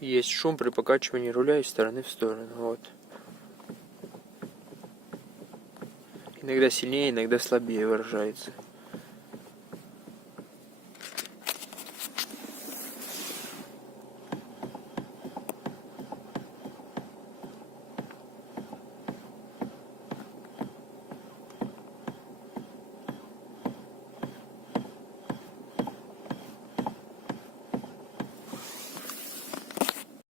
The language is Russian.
Есть шум при покачивании руля из стороны в сторону. Вот. Иногда сильнее, иногда слабее выражается.